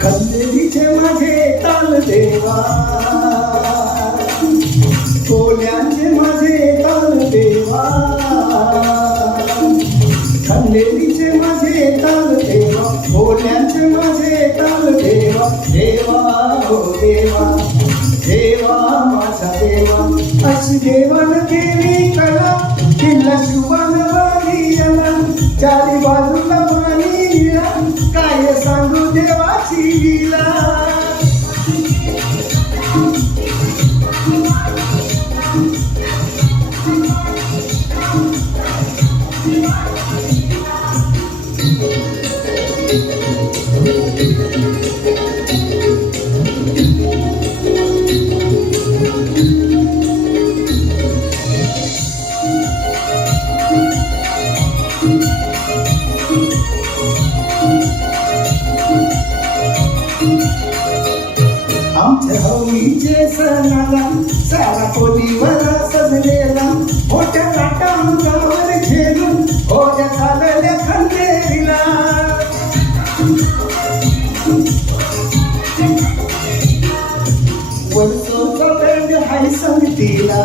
खंदेरीचे माझे ताल देवा, कोल्यांचे माझे ताल देवा, खंदेरीचे माझे ताल देवा, कोल्यांचे माझे ताल देवा, देवा हो देवा, देवा माझा देवा. अशी देवान केली कला, किल्ला शुभान वालियाला, चारी बाजूला पाणी निळा, काय सांगू देवाची लीला. आमच्या हवीचे सणाला सारा कोलीवर सजलेला, मोठ्या काटावर खेळून होत्या चालल्या खंदेरीला. वर्षोचा बँड हाय संगतीला,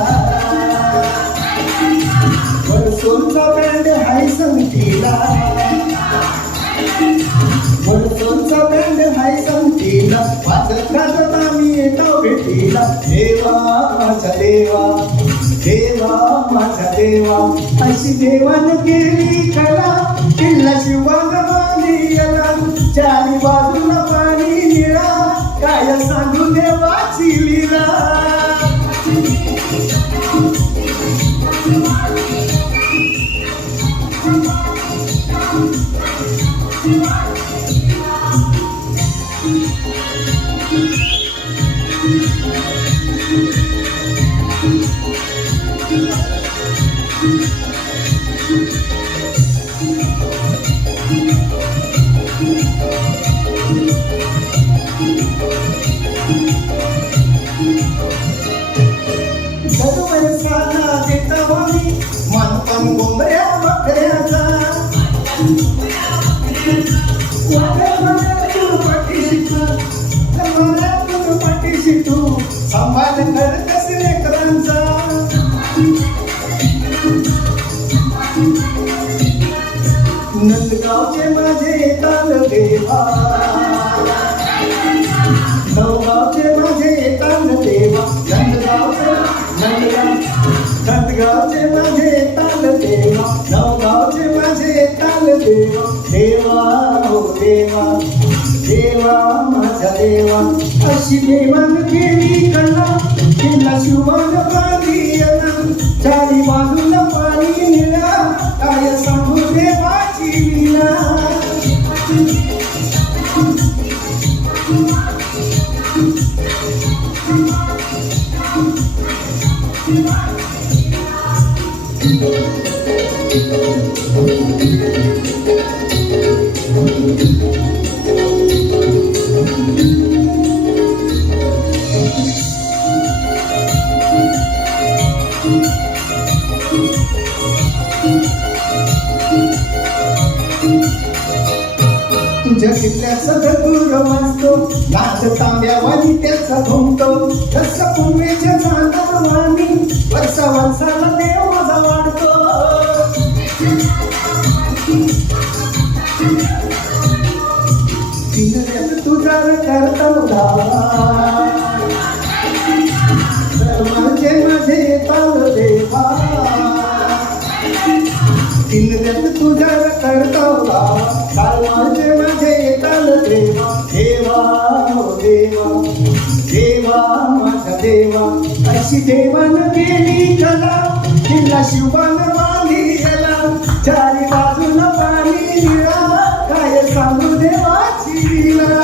वर्षोचा बँड हाय संगतीला, वर्षोचा बँड हाय संगतीला, वाजत गाजत आम्ही येतो भेटीला. देवा माझा देवा, देवा माझा देवा. अशी देवान केली कला, किल्ला शिवान वालियाला, चारी बाजूला पाणी निळा, काय सांगू देवाची लीला. दरवर्षाला देतो आम्ही मानपान कोंबड्या बकऱ्याचा, पाठीशी तू सांभाळ करतस लेकरांचा. नंदगावचे माझे ताल देवा, नवगावचे माझे ताल देवा, नंदगावचे माझे ताल देवा, नवगावचे माझे ताल देवा, देवा हो देवा, देवा माझा देवा. अशी देवान केली कला, किल्ला शुभान वालियाला, चारी बाजूला पाणी निळा, काय सांगू देवाची लीला. तुझ्या किल्ल्या सदगुर वाचतो, नाच तांब्यावानी त्याचा घुमतो, जसं पूर्वेच्या झाडावानी वर्षा वर्षाला देव माझा वाढतो. किल्ल्यात तुझा करता माझे माझे ताल देवा, किल्ल्यात तुझा करता माझे माझे ताल देवा, देवा हो देवा, देवा माझा देवा. अशी देवान केली कला, किल्ला शिवान वालियाला, चारी बाजूला पाणी निळा, काय सांगू देवाची लीला.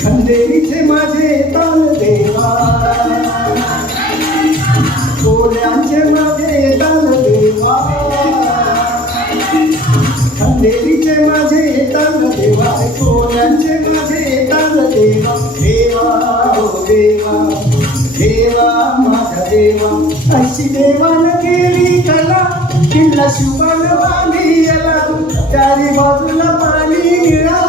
खंदेरीचे माझे ताल देवा, कोल्या कोल्यांचे माझे येताल देवा देवीचे माझे येताल देवा कोल्यांचे माझे येताल देवा देवा हो देवा देवा माझा देवा अशी देवान केली कला किल्ला शुभान बांधी याला चारी बाजूला पाणी निळा